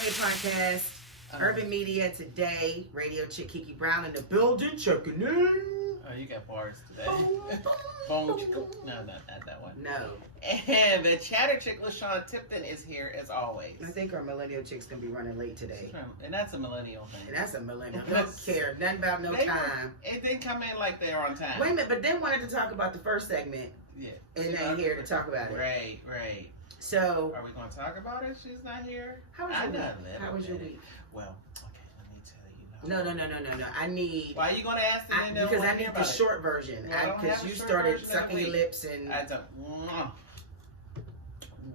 Hit Podcast, Urban Media Today, Radio Chick Kiki Brown in the building, checking in. Oh, you got bars today. Bone chickle. No, not that one. No. And the chatter chick, LaShawn Tipton, is here as always. I think our millennial chick's going to be running late today. And that's a millennial thing. And that's a millennial. Don't care. Nothing about no time. It didn't come in like they were on time. Wait a minute, but then wanted to talk about the first segment. Yeah. And they ain't here to talk about it. Right. So. Are we going to talk about it? She's not here? How was your week? How was your week? Well, okay, let me tell you. No. I need. Why are you going to ask them? Because I need the short version. Because you started sucking your lips and. I don't.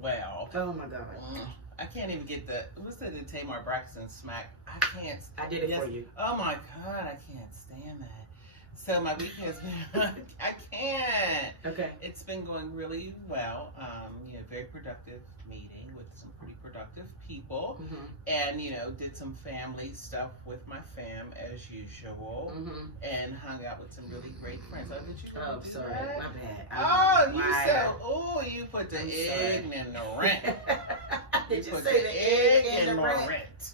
Well. Oh my God. I can't even get what's the Tamar Braxton smack? I can't. I did it for you. Oh my God, I can't stand that. So my week has been, I can't. Okay. It's been going really well. Very productive meeting with some pretty productive people. Mm-hmm. And, did some family stuff with my fam as usual. Mm-hmm. And hung out with some really great friends. Oh, did you really do sorry. That? My bad. You put the egg in the rent. Did you say the egg in the rent?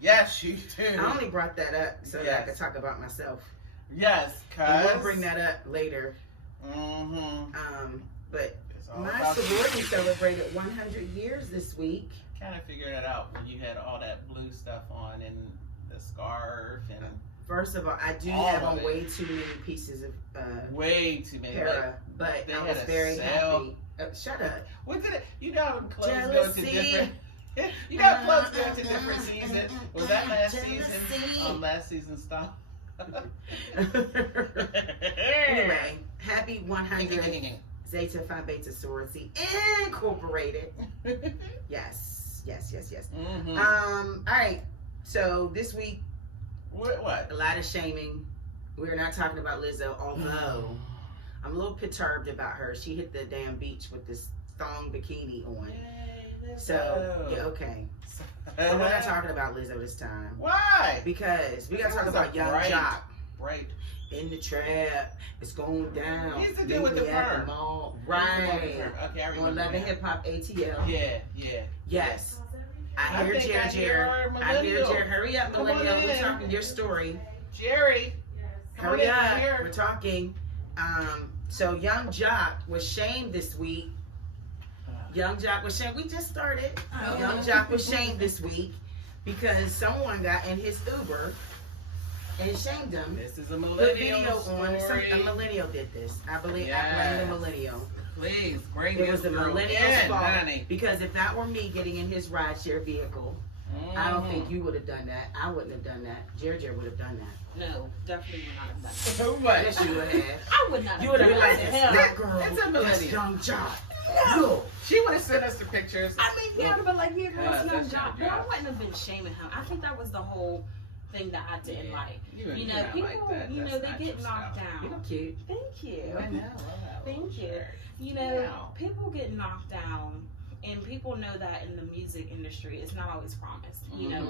Yes, you do. I only brought that up so that I could talk about myself. Yes, cuz. We'll bring that up later. Mm-hmm. But my sorority celebrated 100 years this week. Kind of figured that out when you had all that blue stuff on and the scarf and. First of all, I do have on way too many pieces of way too many. Para, but I was very happy. Shut up. What did it? You know how clothes go to different. You know how clothes go to different seasons. Was that last season? Last season stuff. Anyway, happy 100 Zeta Phi Beta Sorority Incorporated. Yes. Mm-hmm. All right. So this week, what? A lot of shaming. We're not talking about Lizzo, although I'm a little perturbed about her. She hit the damn beach with this thong bikini on. Yay, so yeah, okay. But we're not talking about Lizzo this time. Why? Because we gotta talk about Young Joc. Right. In the trap, it's going down. He's to do with the firm. Right. Okay, I remember. On Love and Hip Hop ATL. Yeah. Yes. I hear Jerry. I hear Jerry. Hurry up, millennial. We're talking your story. Jerry. Hurry up. We're talking. So Young Joc was shamed this week. Young Joc was shamed. We just started. Young Joc was shamed this week because someone got in his Uber and shamed him. This is a millennial story. A millennial did this. I believe. Yes. I blame the millennial. Please bring it was the millennial's fault. Honey. Because if that were me getting in his rideshare vehicle, I don't think you would have done that. I wouldn't have done that. Jerry would have done that. No, definitely would not have done that. What? Yes, you would have. I would not. You would have been like, that girl. That's a millennial. Young Joc. No. She would have sent us the pictures. I mean, yeah, but like, yeah, girl, it's Young Joc. But I wouldn't have been shaming him. I think that was the whole thing that I didn't like. People, they get knocked down. You're cute. Thank you. I know. Thank you. People get knocked down, and people know that in the music industry, it's not always promised. You know,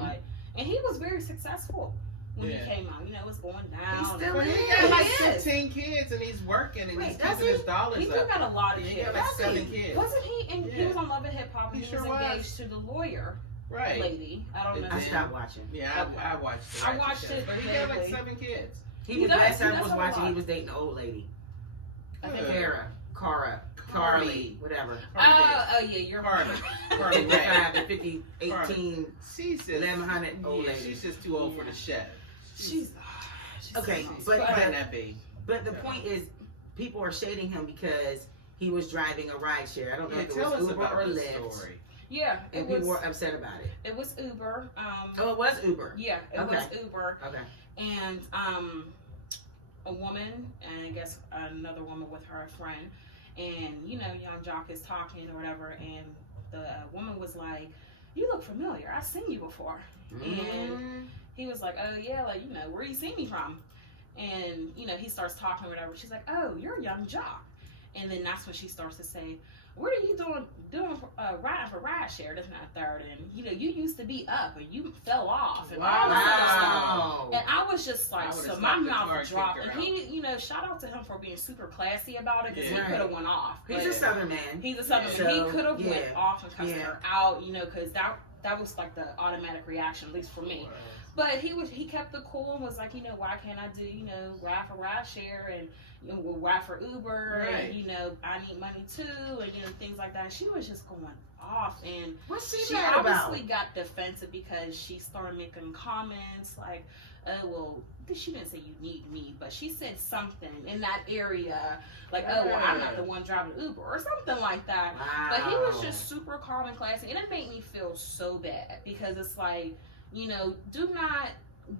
and he was very successful when he came out. It was going down. He still is. He got like 15 kids, and he's working, and he's keeping his dollars up. He still got a lot of kids. He got like 7 kids. Wasn't he? And he was on Love and Hip Hop. He was engaged to the lawyer. Right. Lady. I don't know. I stopped watching. Yeah, I watched it. I watched it. But he got like 7 kids. Last time I was watching, he was dating an old lady. Carly, whatever. Oh, yeah, you're Carly. 55 to 50, 18, she's 1100 old lady. She's just too old for the shed. She's okay, but the point is, people are shading him because he was driving a rideshare. I don't know if it was Uber or Lyft. Yeah, and people were upset about it. It was Uber. It was Uber. Yeah, it was Uber. Okay. And a woman, and I guess another woman with her friend, and Young Joc is talking or whatever, and the woman was like, "You look familiar. I've seen you before." And he was like, "Oh yeah, like where you see me from?" And he starts talking or whatever. She's like, "Oh, you're Young Joc." And then that's when she starts to say, "What are you doing riding for rideshare? This and that third, and you used to be up and you fell off and all this other stuff." And I was just like, so my mouth dropped. And he, shout out to him for being super classy about it, because he could have went off. He's a Southern man. He's a Southern man. He could have went off and cussed her out, because that was like the automatic reaction, at least for me. But he kept it cool and was like, you know, why can't I do, you know, ride for rideshare and, you know, ride for Uber and, you know, I need money too and, you know, things like that. And she was just going off, and What's she mad about? obviously got defensive because she started making comments like, oh, well, she didn't say you need me, but she said something in that area, like, oh, well, I'm not the one driving Uber or something like that. Wow. But he was just super calm and classy, and it made me feel so bad because it's like, you know, do not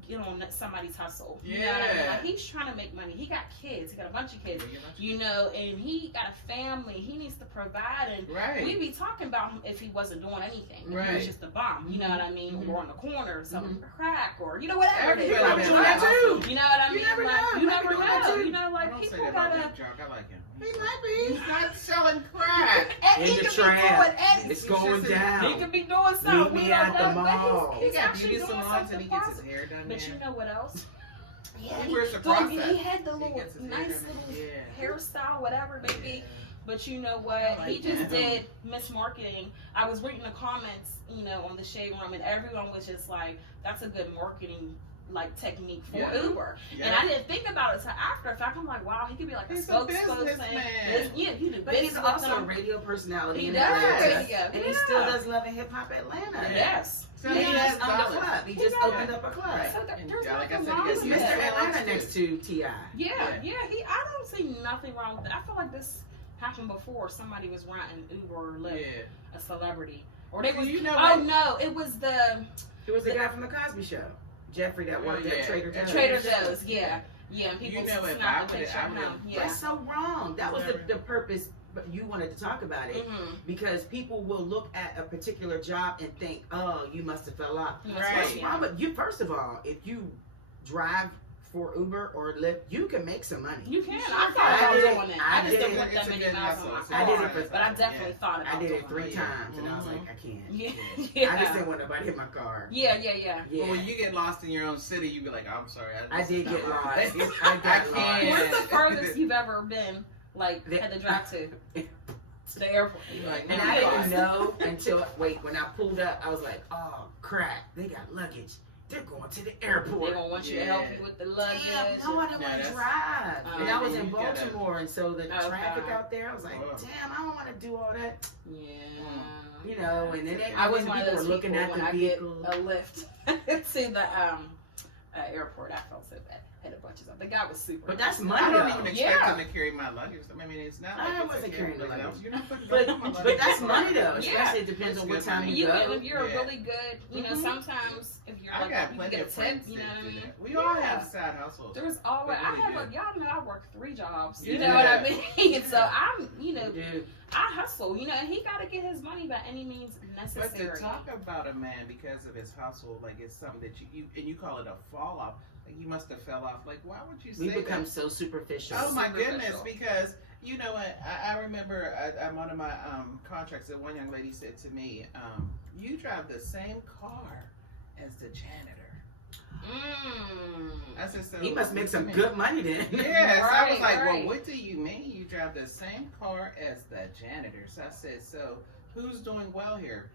get on somebody's hustle. You know what I mean? Like, he's trying to make money. He got kids. He got a bunch of kids. You know, and he got a family. He needs to provide. And we'd be talking about him if he wasn't doing anything. If he was just a bum. You know what I mean? Or on the corner selling crack, or, you know, whatever. He probably doing that too. You know what I mean? You never know. You never know. Too. You know, like, people gotta. I like him. He might be. He's not selling crack. And In he the could trap. be doing anything. It's going down. He could be doing something. Meet me We don't at the know, mall. but He he's got actually beauty doing salons and something he gets his positive. hair done. But you know what else? He wears a process. He had the little gets his hair nice done. little Yeah. hairstyle, whatever, baby. But you know what? I like He just him. did mismarketing. I was reading the comments, you know, on the Shade Room, and everyone was just like, "That's a good marketing like technique for Uber." And I didn't think about it until after. In fact, I'm like, wow, he could be like a He's a spokesperson. businessman. Yeah, he did But he's business also a with them. radio personality. He and does everything. radio. And he still does Love and Hip Hop Atlanta. Yes. So And he he just has opened a dollars. club. He just opened up a club. So there's Yeah, like I nothing said, wrong he It's with gets Mr. that. Atlanta next to T.I. Yeah. I don't see nothing wrong with that. I feel like this happened before. Somebody was renting Uber or Lyft, a celebrity, or they was. You know Oh what? no, it was the It was the guy from the Cosby Show, Jeffrey, that worked at Trader Joe's. Trader Joe's. Yeah, and people You know what, snapped a I would- picture of him. Yeah. That's so wrong. That was the purpose. But you wanted to talk about it Mhm. because people will look at a particular job and think, "Oh, you must have fell off." Right. What's wrong with you? First of all, if you drive for Uber or Lyft, you can make some money. You can. Sure I can. thought about I did- doing it. I I just did didn't it. put that It's a many good miles on my hustle. I did it car. for- But I definitely thought about I did doing it 3 it. times, and I was Mhm. like, I can't. Yeah. I just didn't want nobody hit my car. Yeah. Yeah. But when you get lost in your own city, you be like, I'm sorry. I did get lost. I I got can't. lost. Where's the furthest you've ever been? Like The- had to drive to the airport. You're like, And I didn't know until when I pulled up, I was like, oh crap, they got luggage. They're going to the airport. They gonna want you to help you with the luggage. Damn, no, I didn't want to drive. Oh, And I was man, in you gotta- Baltimore, and so the Okay. traffic out there, I was like, Oh. damn, I don't want to do all that. Yeah. You know, and then I was then one of people those were looking people at when the I vehicle. get a lift to the airport. I felt so bad. Had a bunch of stuff. The guy was super. But that's nice. money, I don't though. even expect Yeah. them to carry my luggage. I mean, it's not like I it's wasn't a carrying the luggage. luggage. You're not putting But, my luggage but that's in money, though. Yeah. Especially it depends It's on what good time money. you You go. if you're Yeah. really good, you know, Mhm. sometimes if you're I like got you plenty get a of friends tip, you know what I that do mean? that. We all Yeah. have side hustles. There's always They I really have do. y'all know I work 3 jobs. You Yeah. know what I mean? So I'm Dude, I hustle, you know, and he gotta get his money by any means But necessary. to talk about a man because of his hustle, like it's something that you and you call it a fall off. Like you must have fell off. Like why would you say we become that? so superficial. Oh my superficial. goodness! Because you know what? I remember at one of my contracts that one young lady said to me, "You drive the same car as the janitor." I said, "So He must make what some do you mean?" good money then. Yes, I was Right, like, right. well, what do you mean you drive the same car as the janitor? So I said, so who's doing well here?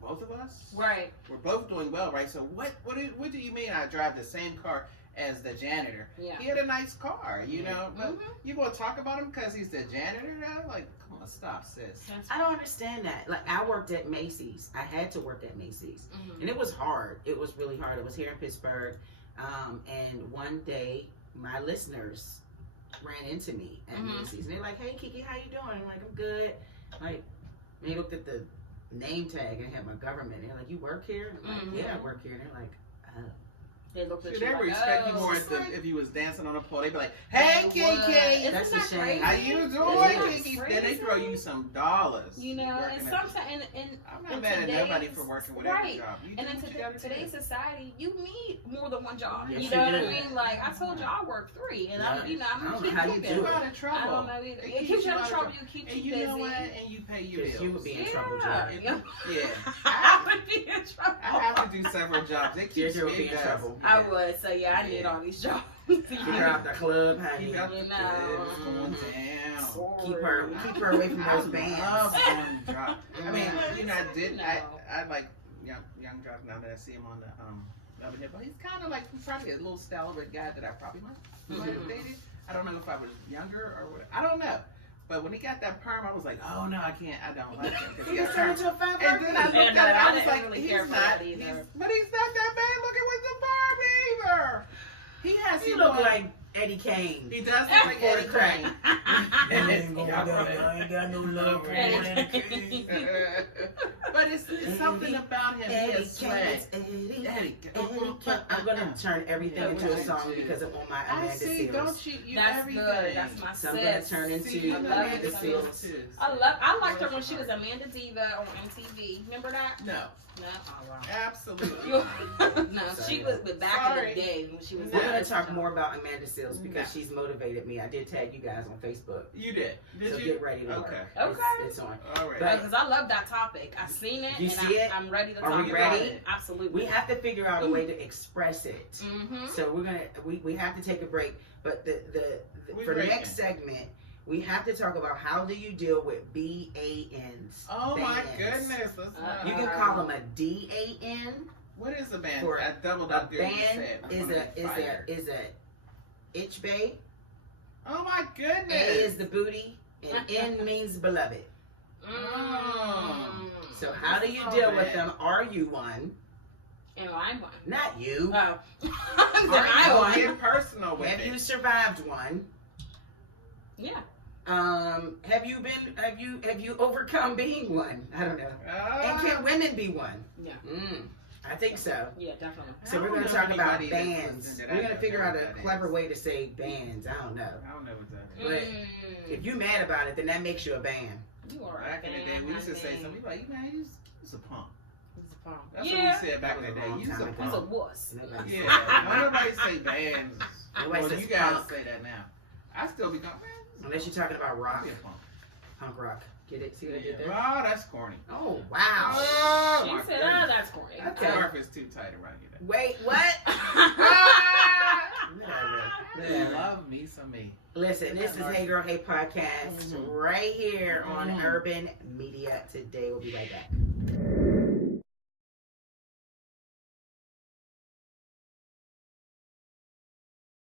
Both of us? Right. We're both doing well, right? So what do you mean I drive the same car as the janitor? Yeah. He had a nice car, you know? But Mhm. you gonna talk about him because he's the janitor now? Like, come on, stop, sis. I don't understand that. Like I worked at Macy's. I had to work at Macy's. Mhm. And it was hard. It was really hard. It was here in Pittsburgh. And one day, my listeners ran into me at Mhm. Macy's. And they're like, hey, Kiki, how you doing? I'm like, I'm good. Like, and they looked at the name tag and had my government. And they're like, you work here? And I'm like, Mhm. yeah, I work here. And they're like, oh. They looked at See, you they like, respect you oh, more it's like- if you was dancing on a pole. They'd be like, hey, what? Kiki! Isn't That's a that shame. crazy? How you Isn't doing, that Kiki? Then they crazy? throw you some dollars. You know, working and at- sometimes and I'm not in mad at nobody today's- for working whatever right. job. You And do in what you gotta do. today's society, you need more than one job. Yes, you you know what do. I mean? Like I told you, I work 3, and I'm, you know, I'm I don't gonna know keep how you looking. do You it. out of trouble. I don't know either. It It keeps keeps you you out of out of trouble. You keep And you you busy. know what? And you pay your Because bills. you would be in Yeah. trouble, Joe. Yeah. Yeah. I would be in trouble. I have to do several jobs. It keeps Deirdre would me be in busy. trouble. I would. So yeah, I need all these jobs. Keep her out the club, honey. Keep out the You know. kids going down. Keep her away from those bands. I love going job. I mean, Mhm. you know, I No. like Young Joc now that I see him on the over here, but he's kind of like probably a little stalwart guy that I probably might have dated. I don't know if I was younger or what. I don't know. But when he got that perm, I was like, oh no, I don't like him. He got turned into a fat And then I looked at it, I was like, really he's care for not, that either. but he's not that bad looking with the perm either. He has. He look like Eddie Kane. He does look like Eddie Kane. I ain't got no love for Eddie Kane. But it's something about him. He has swag. Eddie Kane. I'm gonna turn everything into a song because I'm on my I Amanda see. Seals. Don't cheat you That's everything. good. That's my So I'm gonna sis. turn into See, I love Amanda it. Seals. I liked her when she was Amanda Diva on MTV. Remember that? No, No. Oh wow. absolutely. No, she was but back in the day when she was. We're gonna talk more about Amanda Seals because she's motivated me. I did tag you guys on Facebook. You did. So get ready to work. Okay. Okay. It's on. All right. But- Because I love that topic. I've seen it. You and see it? I'm ready to Are talk we about ready? it. Absolutely. We have to figure out a way to express it. Mm-hmm. So we're gonna we have to take a break. But the We for breaking. next segment, we have to talk about how do you deal with BANs. Oh my Bands. goodness. Let's You can call them a DAN. What is a band? For I doubled A up there. You band said. I'm is gonna get fired. a itch bay. Oh my A goodness. is the booty, and N means beloved. Mm. So how do you deal with them? Are you one? And I'm one. Not you. Oh. Then Are I you won. Get personal with Have it. you survived one? Yeah. Have you overcome being one? I don't know. And can women be one? Yeah. I think so. Yeah, definitely. So we're going to talk about bands. We're going to figure out a clever way to say bands. I don't know. I don't know what that is. But if you're mad about it, then that makes you a band. You are Back in the day, we used to say something like, you man, he's a punk. He's a punk. That's Yeah. what we said back in the day. You's a He's a punk. wuss. Yeah. Don't nobody say bands. Nobody Well, says you guys punk. say that now. I still be going, man. Unless you're talking about rock. Be a punk. Punk rock. Get it? See what I did there? Oh, that's corny. Oh, wow. Oh, She my said, goodness. oh, that's corny. Okay. Scarf is too tight around you. Wait, what? Whatever. Love me some me. Listen, this is Hey Girl, Hey Podcast right here on Urban Media Today. We'll be right back.